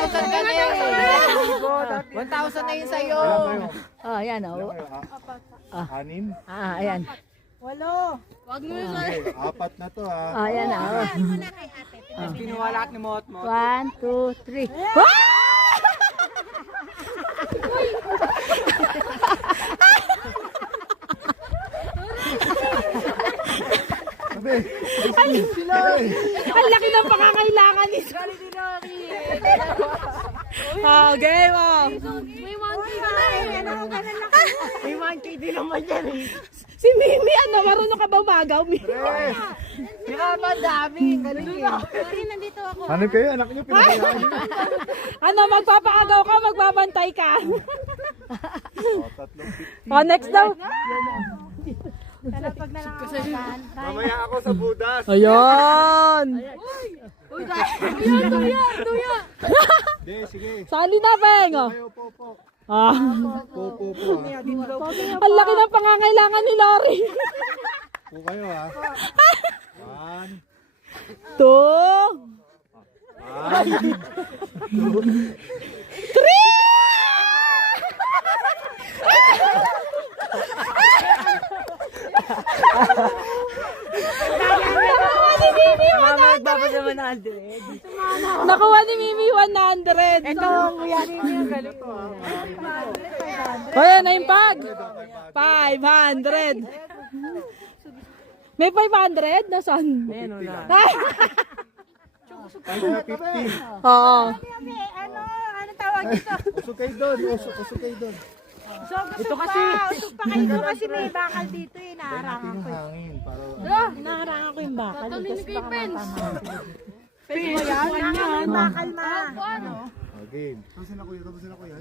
1,000 ka na eh. 1,000 na yun sa'yo. Oh, ayan oh. Anim? Ayan. Wag mo yun. Okay, apat na to ha. Oh, ayan oh. Kinuha lahat ni Mot. 1, 2, 3. Sabi, Ang laki ng pangangailangan ni Oh, game oh. May 1K din naman yan eh. Si Mimi, ano, marunong ka ba umagaw, Mimi? Kaya dami. Galing eh. Ano kayo? Anak niyo pinakayaan niyo? Ano, magpapaagaw ka, magbabantay ka. Tatlong Oh, next daw. Mamaya ako sa budas. Ayan. Hindi, sige. Sali na, Peng. Oh. Kayo, popo. Ah. Popo ha. Ang laki ng pangangailangan ni Lori. Po kayo ha. 1, 2, 100. Nakuha ni Mimi 100. Ito, kuya yung galing ko. O yan na yung pag. 500. May 500? Nasaan? Ayan o na. 50. Oo. Ano tawag dito? Usok kayo doon. Usok kayo doon. Ito kasi. Usok pa kayo kasi may bakal dito eh. Naarangan ko. Hangin. Para Nakarangan ko yung bakal. Naarangan yung bakal ma. game. Tapos na kuya. Tapos na kuya.